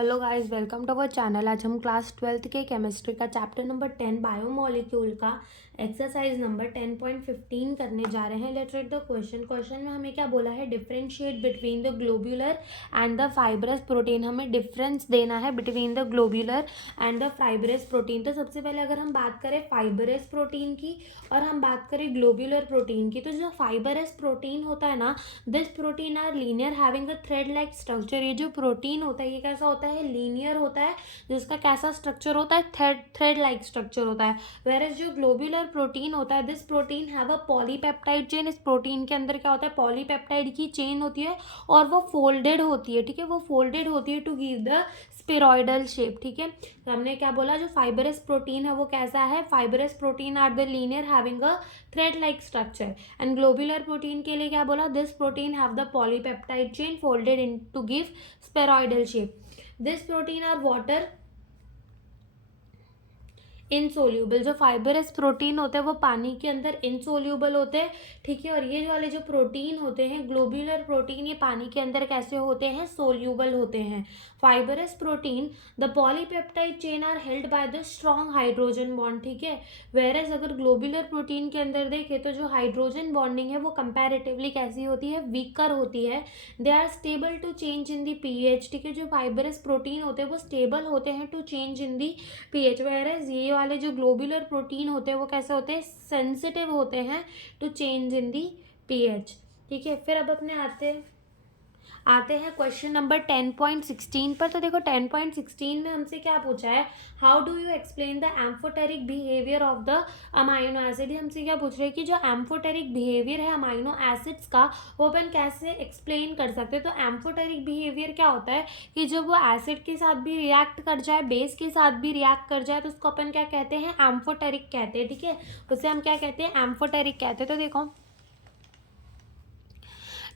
Hello guys, welcome to our channel. आज हम class 12th के केमिस्ट्री का चैप्टर नंबर 10 बायोमोलिक्यूल का एक्सरसाइज नंबर 10.15 करने जा रहे हैं। लेट्स रीड द क्वेश्चन में हमें क्या बोला है, differentiate between the globular and the fibrous protein. हमें डिफरेंस देना है between the globular and the fibrous protein. तो सबसे पहले अगर हम बात करें फाइब्रस प्रोटीन की और हम बात करें ग्लोब्यूलर प्रोटीन की, तो जो फाइब्रस प्रोटीन होता है ना, this protein are linear having a thread like structure. ये जो प्रोटीन होता है ये कैसा होता है, लीनियर होता है, जिसका कैसा स्ट्रक्चर होता है, थ्रेड लाइक स्ट्रक्चर होता है। वेयर जो ग्लोब्यूलर प्रोटीन होता है, this protein have a polypeptide chain. इस प्रोटीन के अंदर क्या होता है, पॉलीपेप्टाइड की चेन होती है और वो फोल्डेड होती है, ठीक है, वो फोल्डेड होती है टू गिव द स्पेरॉइडल शेप, ठीक है। तो हमने क्या बोला, जो फाइब्रस प्रोटीन है वो कैसा है, fibrous protein are the linear having a thread like structure. And globular protein के लिए क्या बोला, this protein have the polypeptide chain folded in to give spheroidal shape. This protein are water insoluble. जो fibrous protein होते हैं वो पानी के अंदर इनसोल्यूबल होते हैं, ठीक है। और ये वाले जो प्रोटीन होते हैं ग्लोब्यूलर प्रोटीन, ये पानी के अंदर कैसे होते हैं, सोल्यूबल होते हैं। Fibrous protein the polypeptide chain are held by the strong hydrogen bond, ठीक है। वेरएज अगर ग्लोब्यूलर प्रोटीन के अंदर देखें तो जो हाइड्रोजन बॉन्डिंग है वो कंपैरेटिवली कैसी होती है, वीकर होती है। They are stable to change in the pH, ठीक है। जो फाइबरस प्रोटीन होते हैं वो स्टेबल होते हैं to change in the pH. Whereas ये वाले जो ग्लोब्यूलर प्रोटीन होते हैं वो कैसे होते हैं, सेंसिटिव होते हैं to change in the pH, ठीक है। फिर अब अपने आते हैं क्वेश्चन नंबर 10.16 पर। तो देखो 10.16 में हमसे क्या पूछा है, how do you explain the amphoteric behaviour of the amino acid. हमसे क्या पूछ रहे हैं कि जो एम्फोटेरिक बिहेवियर है अमाइनो एसिड्स का वो अपन कैसे एक्सप्लेन कर सकते हैं। तो एम्फोटेरिक बिहेवियर क्या होता है कि जब वो एसिड के साथ भी रिएक्ट कर जाए, बेस के साथ भी रिएक्ट कर जाए, तो उसको अपन क्या कहते हैं, एम्फोटेरिक कहते हैं, ठीक है। उसे हम क्या कहते हैं, एम्फोटेरिक कहते हैं। तो देखो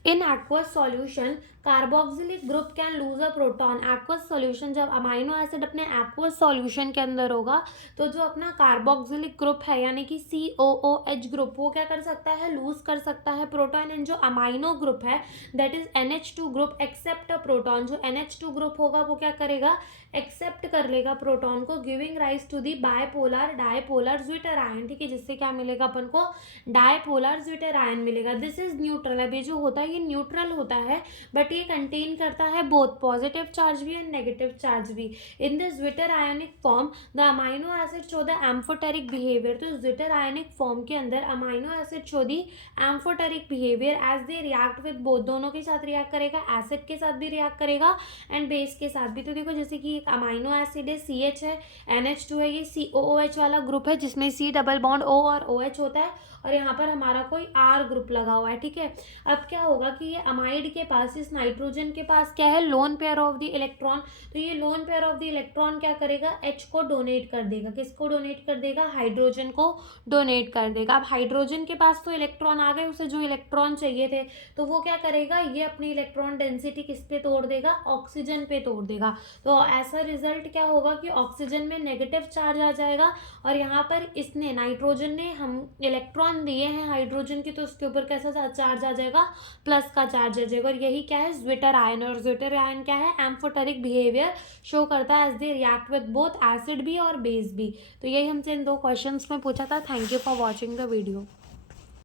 in aqueous solution carboxylic group can lose a proton. Aqueous solution, जब अमाइनो एसिड अपने एक्वस सॉल्यूशन के अंदर होगा तो जो अपना कार्बोक्सिलिक ग्रुप है यानी कि COOH ग्रुप, वो क्या कर सकता है, लूज कर सकता है प्रोटॉन। एंड जो अमाइनो ग्रुप है that is NH2 group accept a proton. जो NH2 ग्रुप होगा वो क्या करेगा, एक्सेप्ट कर लेगा प्रोटॉन को, giving rise to the bipolar dipolar zwitter ion, ठीक है। जिससे क्या मिलेगा अपन को, डायपोलर ज्विटर आयन मिलेगा। This is neutral. अब ये जो होता है ये न्यूट्रल होता है, बट ये कंटेन करता है बोथ पॉजिटिव चार्ज भी एंड नेगेटिव चार्ज भी। In this zwitter ionic form the amino acid show the amphoteric behaviour. तो ज्विटर आयोनिक फॉर्म के अंदर amino acid show the amphoteric behaviour as they react with both. दोनों के साथ react करेगा, acid के साथ भी रिएक्ट करेगा एंड बेस के साथ भी। तो देखो जैसे कि एक अमाइनो एसिड है, CH है, NH2 है, ये COOH वाला ग्रुप है जिसमें C डबल बॉन्ड O और OH होता है, और यहाँ पर हमारा कोई R ग्रुप लगा हुआ है, ठीक है। अब क्या होगा कि ये अमाइड के पास, इस नाइट्रोजन के पास क्या है, lone pair of the electron. तो ये lone pair of the electron क्या करेगा, H को डोनेट कर देगा। किसको डोनेट कर देगा, हाइड्रोजन को डोनेट कर देगा। अब हाइड्रोजन के पास तो इलेक्ट्रॉन आ गए, उसे जो इलेक्ट्रॉन चाहिए थे, तो वो क्या करेगा, ये अपनी इलेक्ट्रॉन डेंसिटी किस पे तोड़ देगा, ऑक्सीजन पे तोड़ देगा। तो ऐसा रिजल्ट क्या होगा कि ऑक्सीजन में नेगेटिव चार्ज आ जाएगा, और यहाँ पर इसने, नाइट्रोजन ने हम इलेक्ट्रॉन दिए हैं हाइड्रोजन की, तो उसके ऊपर कैसा चार्ज आ जाएगा, प्लस का चार्ज आ जाएगा। और यही क्या है, ज्विटर आयन। और ज्विटर आयन क्या है, एम्फोटेरिक बिहेवियर शो करता है as they react with both acid भी और बेस भी। तो यही हमसे इन दो क्वेश्चंस में पूछा था। Thank you for watching the video.